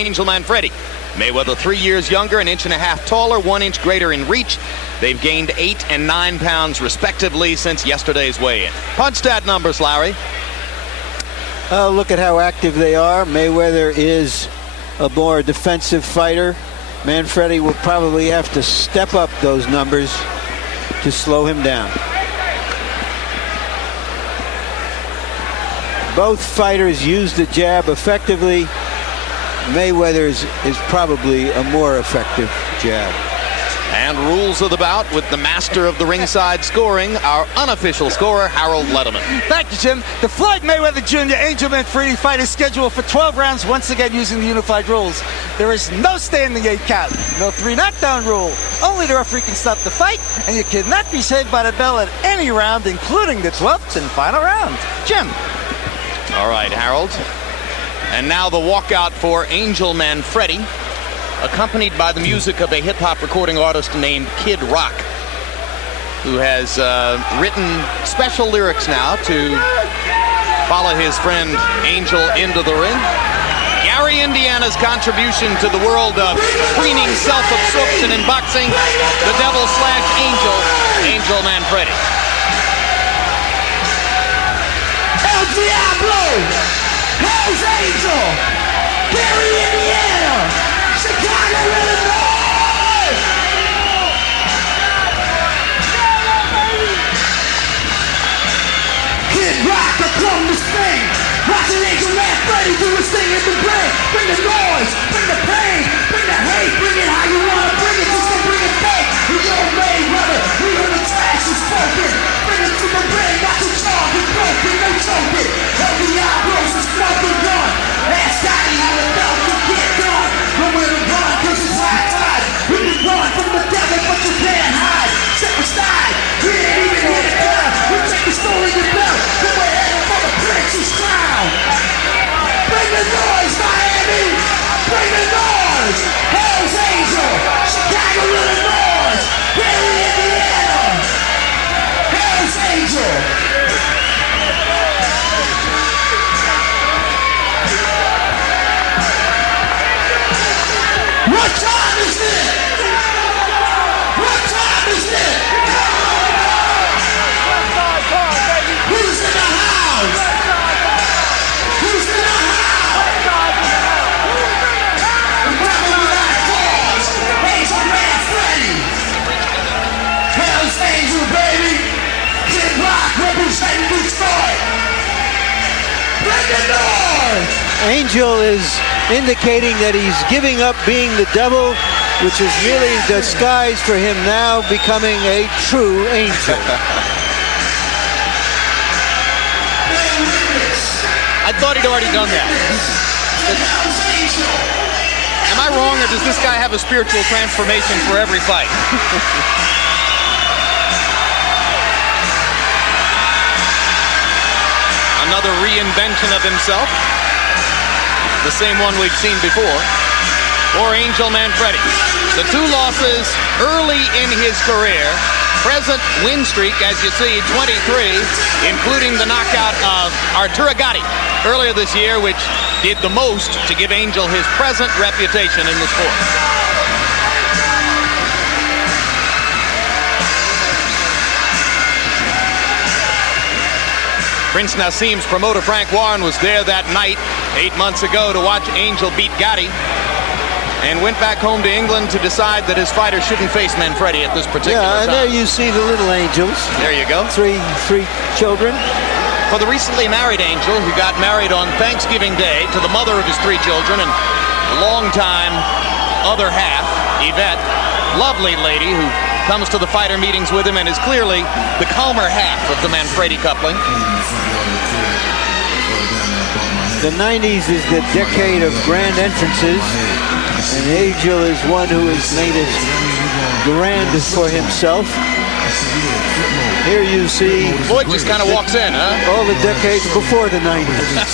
Angel Manfredy. Mayweather 3 years younger, an inch and a half taller, 1 inch greater in reach. They've gained 8 and 9 pounds respectively since yesterday's weigh-in. Punch stat numbers, Larry. Look at how active they are. Mayweather is a more defensive fighter. Manfredy will probably have to step up those numbers to slow him down. Both fighters use the jab effectively. Mayweather is probably a more effective jab. And rules of the bout with the master of the ringside scoring, our unofficial scorer, Harold Letterman. Thank you, Jim. The Floyd Mayweather Jr. Angel Manfredy fight is scheduled for 12 rounds, once again using the unified rules. There is no standing 8 count, no 3 knockdown rule. Only the referee can stop the fight, and you cannot be saved by the bell at any round, including the 12th and final round. Jim. All right, Harold. And now the walkout for Angel Manfredy, accompanied by the music of a hip-hop recording artist named Kid Rock, who has written special lyrics now to follow his friend Angel into the ring. Gary, Indiana's contribution to the world of preening self-absorption in boxing, the Devil/Angel, Angel Manfredy. El Diablo, Hell's Angel, Gary, Indiana, Chicago, Illinois. Kid Rock, I come to Spain. Watching Angel Manfredy do his thing in the brain. Bring the noise, bring the pain, bring the hate, bring it how you want to bring it, just don't bring it back. We don't Mayweather, we heard the trash is spoken. Bring it to the ring, not too strong, we broken, no choking. El Diablo's is smoking gun. Ask Scotty how it felt to get done. Nowhere to run, cause it's high tide. We can run from the devil, but you can't hide. Step aside, we ain't even hit it down. We take the story to belt, but we're heading for the prince's crown. Bring the noise, Miami! Bring the noise! Hell's Angel! Chicago, Illinois! Gary, Indiana! Hell's Angel! What time is it? What time is it? Who's in the house? Who's in the house? Rebel without cause. Angel Manfredy. Hell's Angel, baby. Kid Rock representing Detroit. Bring the noise. Angel is indicating that he's giving up being the devil, which is really disguised for him now becoming a true angel. I thought he'd already done that. Am I wrong, or does this guy have a spiritual transformation for every fight? Another reinvention of himself. The same one we've seen before. For Angel Manfredy. The 2 losses early in his career. Present win streak, as you see, 23, including the knockout of Arturo Gatti earlier this year, which did the most to give Angel his present reputation in the sport. Prince Nassim's promoter Frank Warren was there that night 8 months ago to watch Angel beat Gatti, and went back home to England to decide that his fighter shouldn't face Manfredy at this particular time. Yeah, and there you see the little angels. There you go. Three children. For the recently married Angel, who got married on Thanksgiving Day to the mother of his 3 children and longtime other half, Yvette, lovely lady who comes to the fighter meetings with him and is clearly the calmer half of the Manfredy coupling. The 90s is the decade of grand entrances, and Angel is one who has made it grand for himself. Here you see Floyd just kind of walks in, huh? all the decades before the 90s.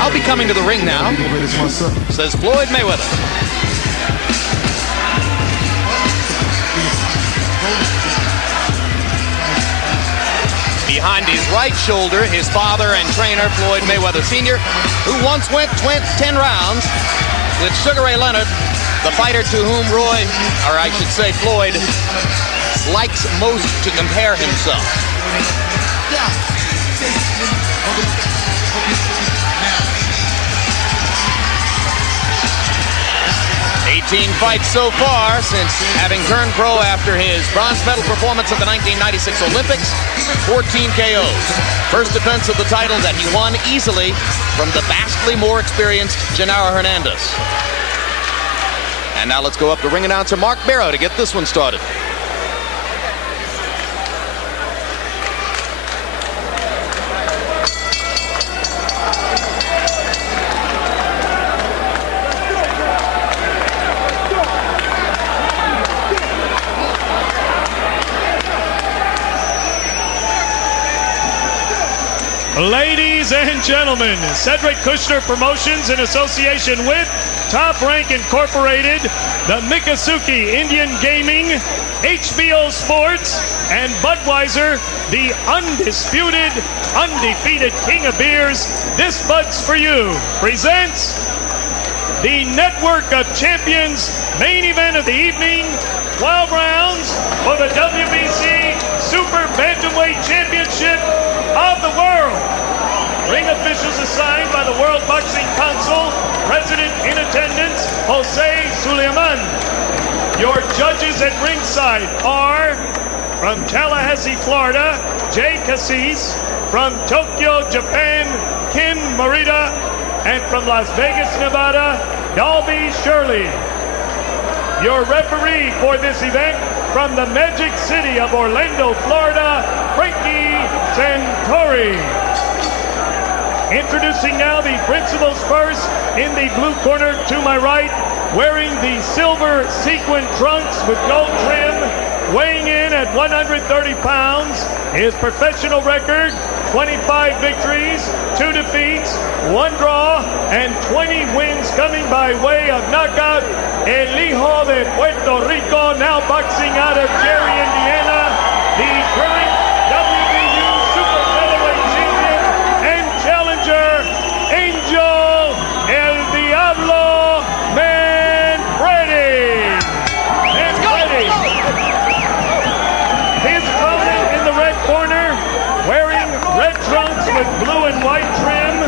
I'll be coming to the ring now, says Floyd Mayweather. Behind his right shoulder, his father and trainer, Floyd Mayweather Jr., who once went 10 rounds with Sugar Ray Leonard, the fighter to whom Roy, or I should say Floyd, likes most to compare himself. 18 fights so far since having turned pro after his bronze medal performance at the 1996 Olympics. 14 KOs. First defense of the title that he won easily from the vastly more experienced Genaro Hernandez. And now let's go up to ring announcer Mark Barrow to get this one started. Ladies and gentlemen, Cedric Kushner Promotions in association with Top Rank Incorporated, the Miccosukee Indian Gaming, HBO Sports, and Budweiser, the undisputed, undefeated king of beers, This Bud's For You, presents the Network of Champions main event of the evening, 12 rounds for the WBC Super Bantamweight Championship of the world. Ring officials assigned by the World Boxing Council, President in attendance, Jose Suleiman. Your judges at ringside are from Tallahassee, Florida, Jay Cassis, from Tokyo, Japan, Ken Morita, and from Las Vegas, Nevada, Dalby Shirley. Your referee for this event from the Magic City of Orlando, Florida, Frankie Santori. Introducing now the principals first in the blue corner to my right, wearing the silver sequin trunks with gold trim, weighing in at 130 pounds, his professional record, 25 victories, 2 defeats, 1 draw, and 20 wins coming by way of knockout. El Hijo de Puerto Rico, now boxing out of Gary, Indiana, the current WBC Super Featherweight Champion and challenger, Angel El Diablo Manfredy. Manfredy. His opponent in the red corner, wearing red trunks with blue and white trim,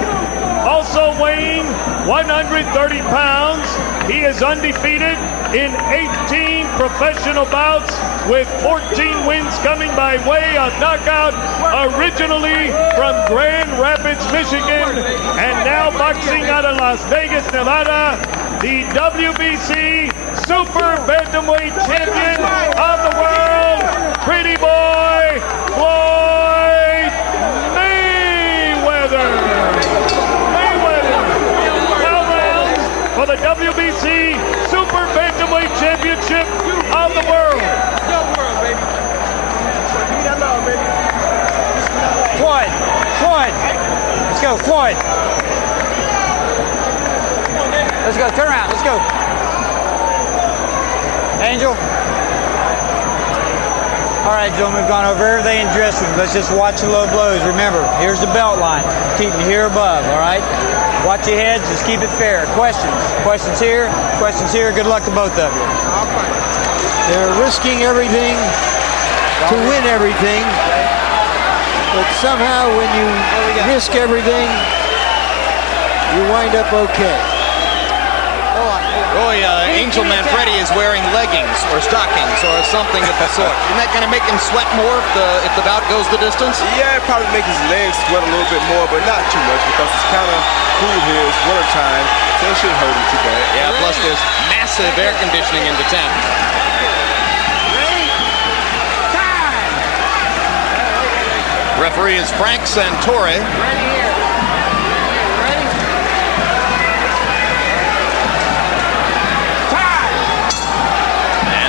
also weighing 130 pounds. He is undefeated in 18 professional bouts with 14 wins coming by way of knockout, originally from Grand Rapids, Michigan, and now boxing out of Las Vegas, Nevada, the WBC Super Bantamweight Champion of the world, Pretty Boy Floyd Mayweather. For the WBC Super Bantamweight Championship of the world. Floyd. Let's go, Floyd. Let's go, turn around, let's go. Angel. All right, gentlemen, we've gone over everything in dressing. Let's just watch the low blows. Remember, here's the belt line. Keep them here above, all right? Watch your heads, just keep it fair. Questions? Questions here, questions here. Good luck to both of you. They're risking everything to win everything. But somehow when you risk everything, you wind up okay. Boy, Angel Manfredy is wearing leggings or stockings or something of the sort. Isn't that going to make him sweat more if the bout goes the distance? Yeah, it probably makes his legs sweat a little bit more, but not too much because it's kind of cool here. It's winter time, so it shouldn't hurt him too bad. Yeah, plus there's massive air conditioning in the tent. Referee is Frank Santori.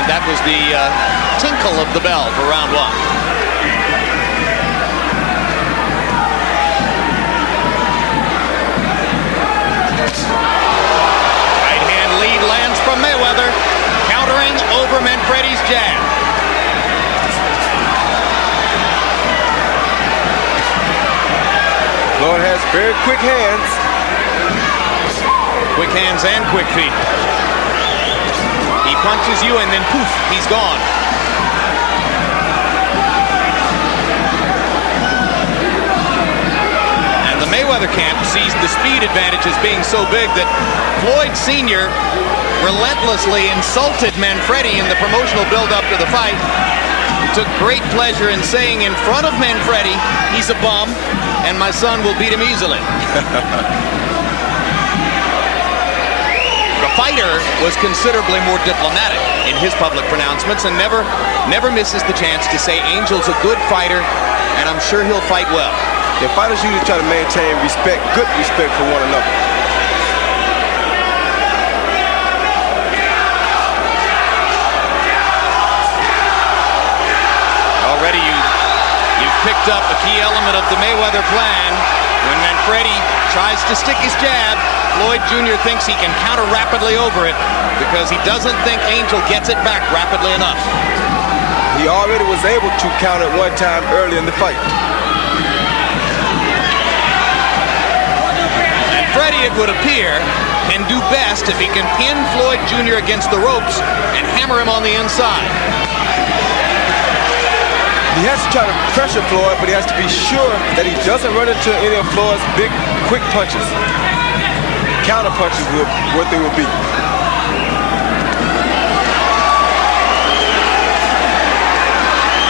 That was the tinkle of the bell for round 1. Right hand lead lands from Mayweather, countering over Manfredy's jab. has very quick hands. Quick hands and quick feet. He punches you and then poof, he's gone. And the Mayweather camp sees the speed advantage as being so big that Floyd Sr. relentlessly insulted Manfredy in the promotional build-up to the fight. He took great pleasure in saying in front of Manfredy, he's a bum, and my son will beat him easily. The fighter was considerably more diplomatic in his public pronouncements and never misses the chance to say Angel's a good fighter, and I'm sure he'll fight well. The fighters usually try to maintain respect, good respect for one another. Already you've picked up a key element of the Mayweather plan. When Manfredy tries to stick his jab, Floyd Jr. thinks he can counter rapidly over it because he doesn't think Angel gets it back rapidly enough. He already was able to counter one time early in the fight. Manfredy, it would appear, can do best if he can pin Floyd Jr. against the ropes and hammer him on the inside. He has to try to pressure Floyd, but he has to be sure that he doesn't run into any of Floyd's big, quick punches. Counter punches what they will be.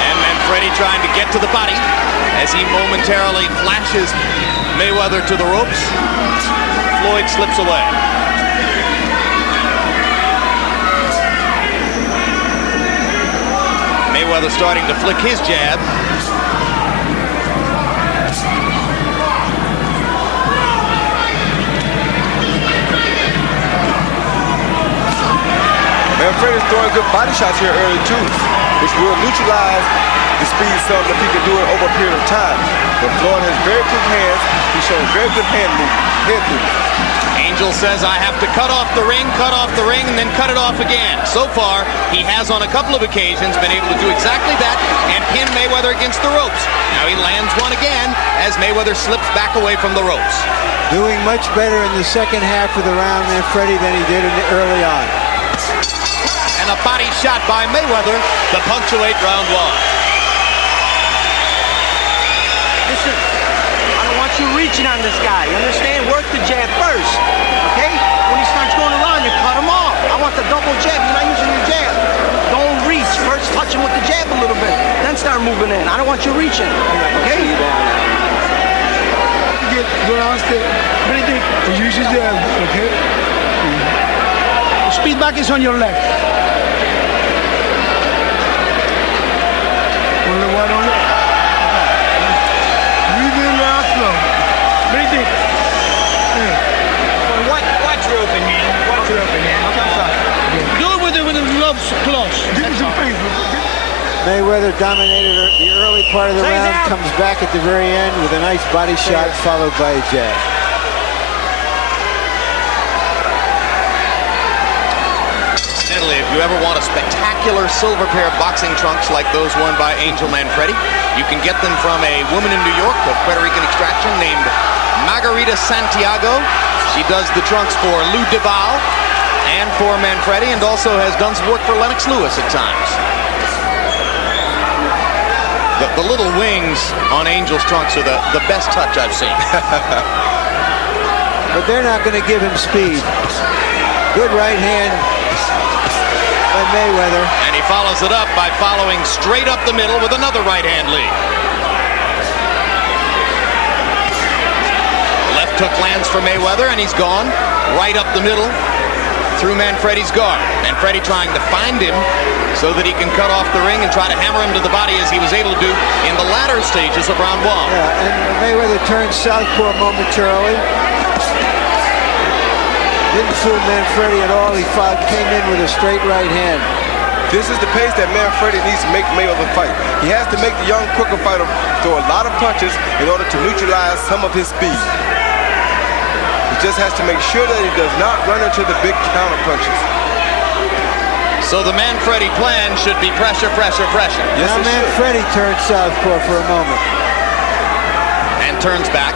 And Manfredy trying to get to the body as he momentarily flashes Mayweather to the ropes. Floyd slips away. Mayweather starting to flick his jab. Manfredy's throwing good body shots here early too, which will neutralize the speed some if he can do it over a period of time. But Floyd has very quick hands. He's showing very good head movement. Angel says, I have to cut off the ring, and then cut it off again. So far, he has on a couple of occasions been able to do exactly that and pin Mayweather against the ropes. Now he lands one again as Mayweather slips back away from the ropes. Doing much better in the second half of the round, Manfredy, than he did early on. And a body shot by Mayweather to punctuate round one. Listen, I don't want you reaching on this guy. You understand? Work the jab first, okay? When he starts going around, you cut him off. I want the double jab. You're not using your jab. Don't reach. First touch him with the jab a little bit. Then start moving in. I don't want you reaching, okay? Go downstairs. Breathing. Use your jab, okay? Speed back is on your left. Only one on it. Breathe in now slow. Breathe in. Watch your open hand. Watch your open hand. Okay, I'm sorry. Do it with the gloves close. Give me some paper. Mayweather dominated the early part of the round, comes back at the very end with a nice body shot followed by a jab. Incidentally, if you ever want a spectacular silver pair of boxing trunks like those worn by Angel Manfredy, you can get them from a woman in New York of Puerto Rican extraction named Margarita Santiago. She does the trunks for Lou Duval and for Manfredy, and also has done some work for Lennox Lewis at times. The little wings on Angel's trunks are the best touch I've seen. But they're not going to give him speed. Good right hand by Mayweather. And he follows it up by following straight up the middle with another right hand lead. Left hook lands for Mayweather, and he's gone right up the middle through Manfredy's guard. Manfredy trying to find him so that he can cut off the ring and try to hammer him to the body as he was able to do in the latter stages of round one. Yeah, and Mayweather turned southpaw momentarily. Didn't fool Manfredy at all. He came in with a straight right hand. This is the pace that Manfredy needs to make Mayweather fight. He has to make the young, quicker fighter throw a lot of punches in order to neutralize some of his speed. He just has to make sure that he does not run into the big counter punches. So the Manfredy plan should be pressure, pressure, pressure. Yes, now Manfredy turned southpaw for a moment. And turns back.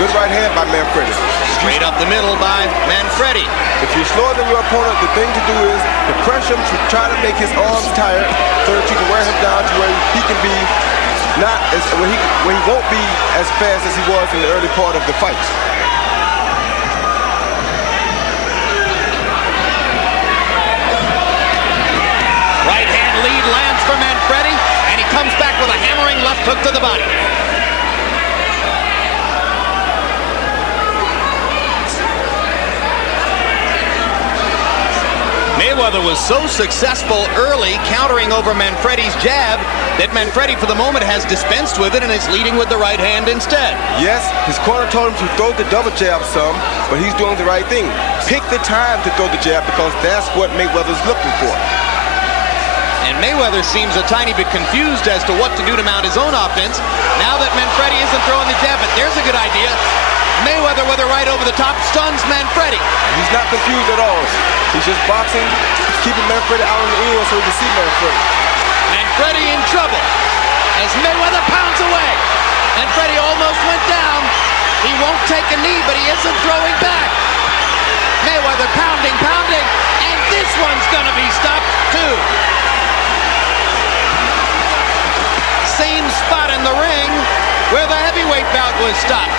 Good right hand by Manfredy. Straight up the middle by Manfredy. If you're slower than your opponent, the thing to do is to pressure him to try to make his arms tired so that you can wear him down to where he can be not as where he won't be as fast as he was in the early part of the fight. Right hand lead lands for Manfredy, and he comes back with a hammering left hook to the body. Mayweather was so successful early countering over Manfredy's jab that Manfredy for the moment has dispensed with it and is leading with the right hand instead. Yes, his corner told him to throw the double jab some, but he's doing the right thing. Pick the time to throw the jab because that's what Mayweather's looking for. And Mayweather seems a tiny bit confused as to what to do to mount his own offense now that Manfredy isn't throwing the jab, but there's a good idea. Mayweather with a right over the top stuns Manfredy. He's not confused at all. He's just boxing, keeping Manfredy out in the ear so he can see Manfredy. Manfredy in trouble as Mayweather pounds away. Manfredy almost went down. He won't take a knee, but he isn't throwing back. Mayweather pounding, and this one's gonna be stopped too. Same spot in the ring where the heavyweight bout was stopped.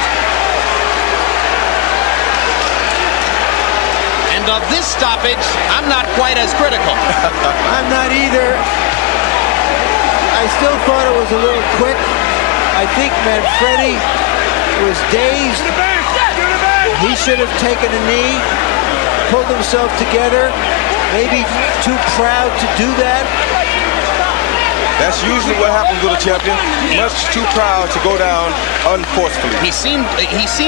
And of this stoppage, I'm not quite as critical. I'm not either. I still thought it was a little quick. I think Manfredy was dazed. He should have taken a knee, pulled himself together, maybe too proud to do that. That's usually what happens with a champion. Much too proud to go down unforcefully. He seemed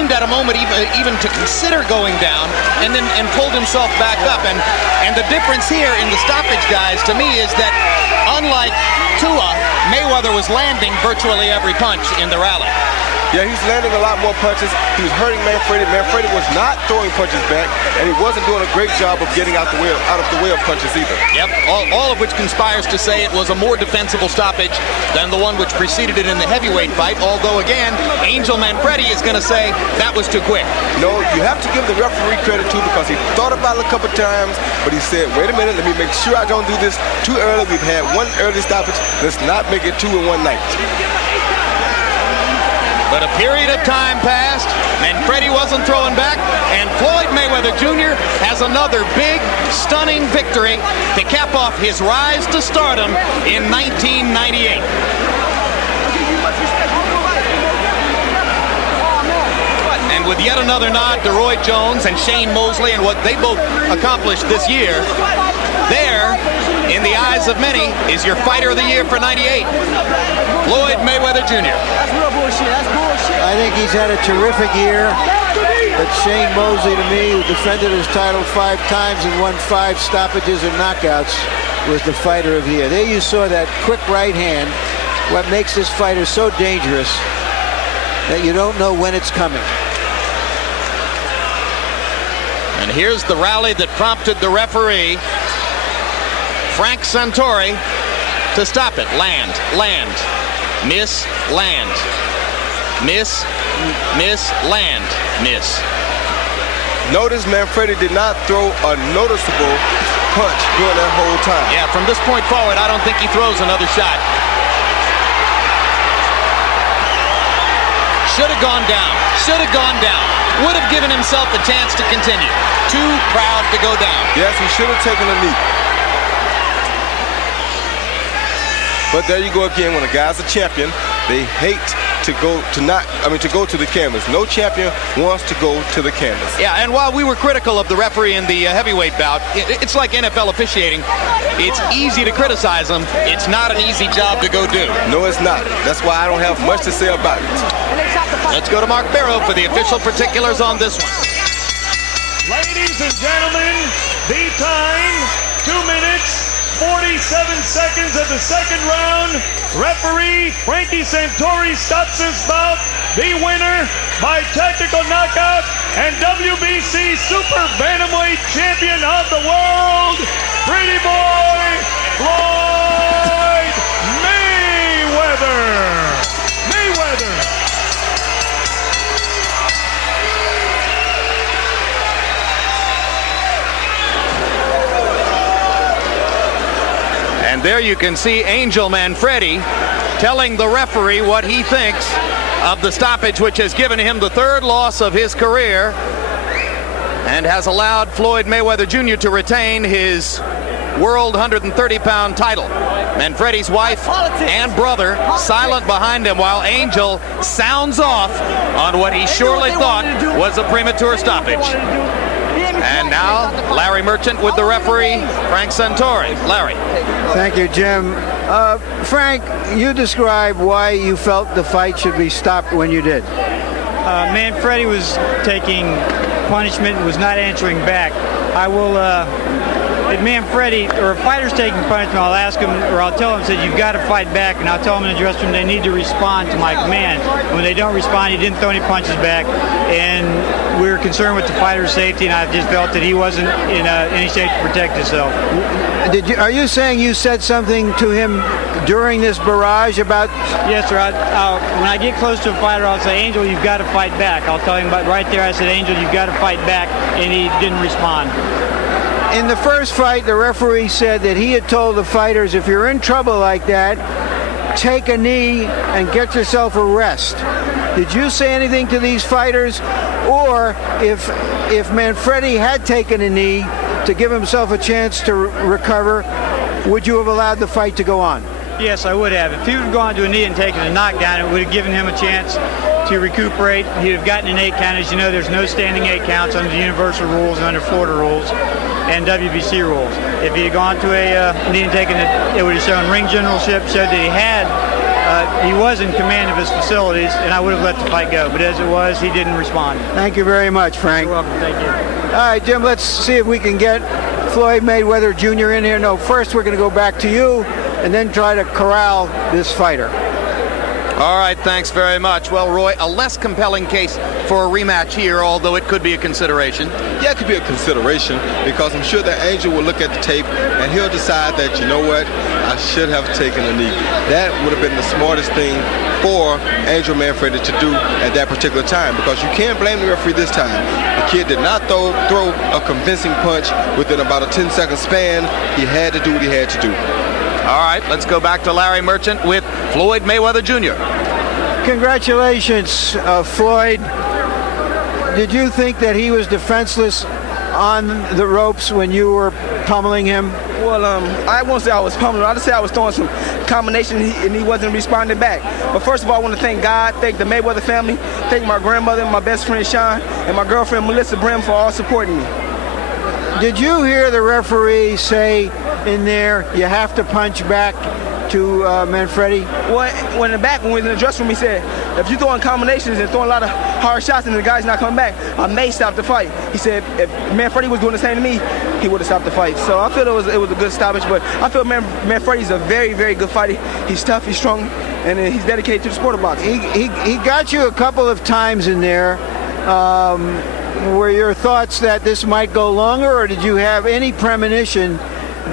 at a moment even to consider going down and pulled himself back up. And the difference here in the stoppage, guys, to me is that unlike Tua, Mayweather was landing virtually every punch in the rally. Yeah, he's landing a lot more punches. He was hurting Manfredy. Manfredy was not throwing punches back, and he wasn't doing a great job of getting out of the way of punches either. Yep, all of which conspires to say it was a more defensible stoppage than the one which preceded it in the heavyweight fight, although again, Angel Manfredy is going to say that was too quick. No, you have to give the referee credit too because he thought about it a couple times, but he said, wait a minute, let me make sure I don't do this too early. We've had one early stoppage. Let's not make it two in one night. But a period of time passed, Manfredy wasn't throwing back, and Floyd Mayweather Jr. has another big, stunning victory to cap off his rise to stardom in 1998. And with yet another nod to Roy Jones and Shane Mosley and what they both accomplished this year, there, in the eyes of many, is your fighter of the year for 98, Floyd Mayweather Jr. That's real bullshit. That's bullshit. I think he's had a terrific year. But Shane Mosley, to me, who defended his title 5 times and won 5 stoppages and knockouts, was the fighter of the year. There you saw that quick right hand, what makes this fighter so dangerous that you don't know when it's coming. And here's the rally that prompted the referee, Frank Santori, to stop it. Land, miss, land, miss, land, miss. Notice Manfredy did not throw a noticeable punch during that whole time. Yeah, from this point forward, I don't think he throws another shot. Should have gone down. Would have given himself a chance to continue. Too proud to go down. Yes, he should have taken a knee. But there you go again. When a guy's a champion, they hate to go to the canvas. No champion wants to go to the canvas. Yeah, and while we were critical of the referee in the heavyweight bout, it's like NFL officiating. It's easy to criticize them. It's not an easy job to go do. No, it's not. That's why I don't have much to say about it. Let's go to Mark Barrow for the official particulars on this one. Ladies and gentlemen, the time, 2 minutes, 47 seconds of the second round. Referee Frankie Santori stops this bout. The winner by technical knockout and WBC Super Bantamweight Champion of the world, Pretty Boy Floyd Mayweather. There you can see Angel Manfredy telling the referee what he thinks of the stoppage, which has given him the 3rd loss of his career and has allowed Floyd Mayweather Jr. to retain his world 130-pound title. Manfredy's wife and brother silent behind him while Angel sounds off on what he surely thought was a premature stoppage. And now Larry Merchant with the referee, Frank Santori. Larry. Thank you, Jim. Frank, you describe why you felt the fight should be stopped when you did. Manfredy was taking punishment and was not answering back. I will, if Manfredy or a fighter's taking punishment, I'll ask him or I'll tell him, said, you've got to fight back, and I'll tell him in the dressing room they need to respond to my command. When they don't respond, he didn't throw any punches back, and we were concerned with the fighter's safety, and I just felt that he wasn't in any shape to protect himself. Are you saying you said something to him during this barrage about? Yes, sir. When I get close to a fighter, I'll say, Angel, you've got to fight back. I'll tell him, but right there, I said, Angel, you've got to fight back, and he didn't respond. In the first fight, the referee said that he had told the fighters, if you're in trouble like that, take a knee and get yourself a rest. Did you say anything to these fighters? Or if Manfredy had taken a knee to give himself a chance to recover, would you have allowed the fight to go on? Yes, I would have. If he would have gone to a knee and taken a knockdown, it would have given him a chance to recuperate. He'd have gotten an 8 count. As you know, there's no standing 8 counts under the universal rules and under Florida rules and WBC rules. If he had gone to a knee and taken it, it would have shown ring generalship, showed that he was in command of his facilities, and I would have let the fight go. But as it was, he didn't respond. Thank you very much, Frank. You're welcome. Thank you. All right, Jim, let's see if we can get Floyd Mayweather Jr. in here. No, first we're going to go back to you and then try to corral this fighter. All right, thanks very much. Well, Roy, a less compelling case for a rematch here, although it could be a consideration. Yeah, it could be a consideration because I'm sure that Angel will look at the tape and he'll decide that, you know what, I should have taken a knee. That would have been the smartest thing for Angel Manfredy to do at that particular time, because you can't blame the referee this time. The kid did not throw a convincing punch within about a 10-second span. He had to do what he had to do. All right, let's go back to Larry Merchant with Floyd Mayweather Jr. Congratulations, Floyd. Did you think that he was defenseless on the ropes when you were pummeling him? Well, I won't say I was pummeling. I'll just say I was throwing some combination and he wasn't responding back. But first of all, I want to thank God, thank the Mayweather family, thank my grandmother, my best friend Sean, and my girlfriend Melissa Brim for all supporting me. Did you hear the referee say in there, you have to punch back to Manfredy? Well, when in the back, when we was in the dressing room, he said, if you're throwing combinations and throwing a lot of hard shots and the guy's not coming back, I may stop the fight. He said, if Manfredy was doing the same to me, he would have stopped the fight. So I feel it was a good stoppage, but I feel Manfredy's a very, very good fighter. He's tough, he's strong, and he's dedicated to the sport of boxing. He got you a couple of times in there. Were your thoughts that this might go longer, or did you have any premonition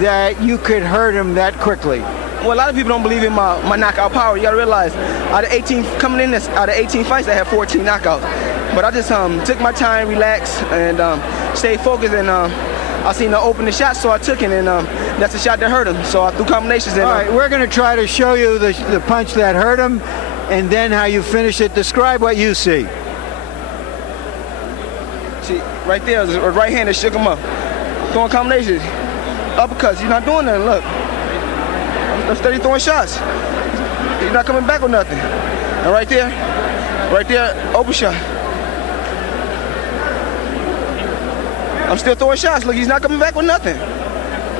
that you could hurt him that quickly? Well, a lot of people don't believe in my knockout power. You got to realize, out of 18 coming in, out of 18 fights, I had 14 knockouts. But I just took my time, relaxed, and stayed focused. And I seen to open the shot, so I took it, and that's the shot that hurt him. So I threw combinations. And, all right, we're going to try to show you the punch that hurt him, and then how you finish it. Describe what you see. See, right there, a right hand that shook him up. Throwing combinations, uppercuts. He's not doing nothing. Look. I'm steady throwing shots. He's not coming back with nothing. And right there, open shot. I'm still throwing shots. Look, he's not coming back with nothing.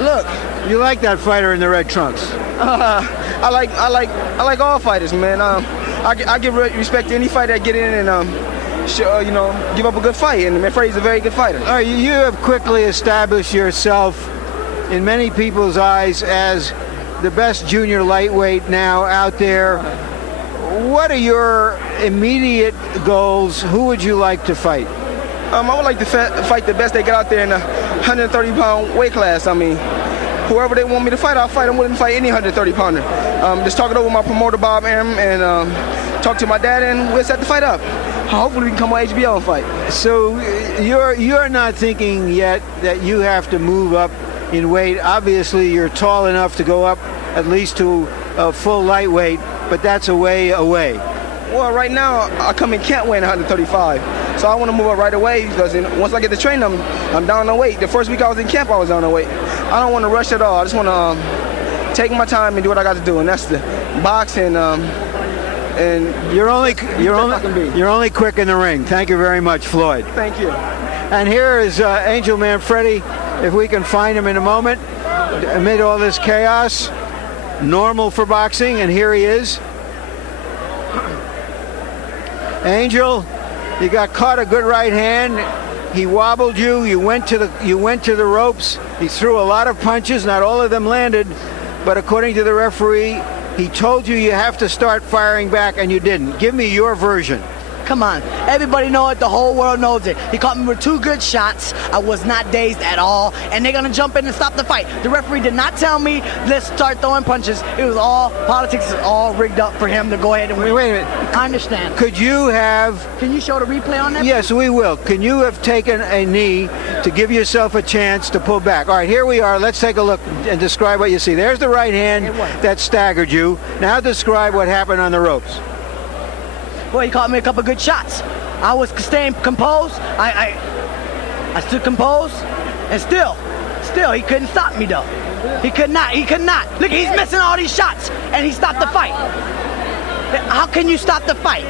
Look. You like that fighter in the red trunks? I like all fighters, man. I give respect to any fighter that get in and give up a good fight. And Manfredy's a very good fighter. All right, you have quickly established yourself in many people's eyes as the best junior lightweight now out there. What are your immediate goals? Who would you like to fight? I would like to fight the best they get out there in the 130-pound weight class. I mean, whoever they want me to fight, I'll fight. I'm willing to fight any 130-pounder. Just talk it over with my promoter, Bob Arum, and talk to my dad, and we'll set the fight up. Hopefully we can come on HBO and fight. So you're not thinking yet that you have to move up in weight. Obviously, you're tall enough to go up at least to full lightweight, but that's a way away. Well, right now, I come in camp weighing 135. So I want to move up right away because once I get to training, I'm down on weight. The first week I was in camp, I was down on weight. I don't want to rush at all. I just want to take my time and do what I got to do, and that's the box and you're only quick in the ring. Thank you very much, Floyd. Thank you. And here is Angel Manfredy, if we can find him in a moment, amid all this chaos. Normal for boxing, and here he is. Angel, you got caught a good right hand. He wobbled you. You went to the ropes. He threw a lot of punches. Not all of them landed, but according to the referee, he told you you have to start firing back, and you didn't. Give me your version. Come on. Everybody knows it. The whole world knows it. He caught me with 2 good shots. I was not dazed at all. And they're going to jump in and stop the fight. The referee did not tell me, let's start throwing punches. It was all politics. Is all rigged up for him to go ahead and win. Wait a minute. I understand. Could you have... Can you show the replay on that? Yes, we will. Can you have taken a knee to give yourself a chance to pull back? All right, here we are. Let's take a look and describe what you see. There's the right hand that staggered you. Now describe what happened on the ropes. Well, he caught me a couple good shots. I was staying composed. I stood composed, and still, he couldn't stop me though. He could not. Look, he's missing all these shots, and he stopped the fight. How can you stop the fight?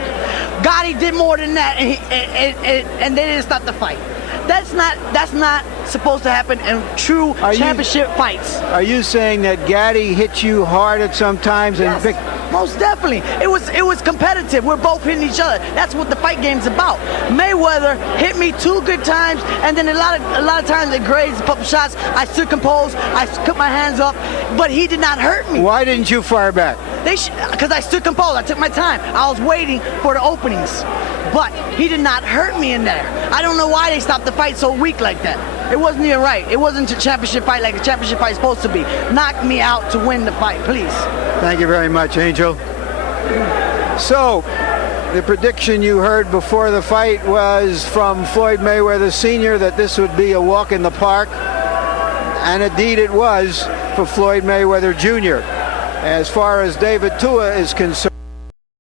Gotti did more than that, and they didn't stop the fight. That's not supposed to happen in true championship fights. Are you saying that Gotti hit you hard at some times? Yes, most definitely. It was competitive. We're both hitting each other. That's what the fight game's about. Mayweather hit me 2 good times, and then a lot of times it grazed a couple shots. I stood composed. I put my hands up, but he did not hurt me. Why didn't you fire back? Because I stood composed. I took my time. I was waiting for the openings, but he did not hurt me in there. I don't know why they stopped the fight so weak like that. It wasn't even right. It wasn't a championship fight like a championship fight is supposed to be. Knock me out to win the fight, please. Thank you very much, Angel. So, the prediction you heard before the fight was from Floyd Mayweather Sr. that this would be a walk in the park. And indeed it was for Floyd Mayweather Jr. As far as David Tua is concerned,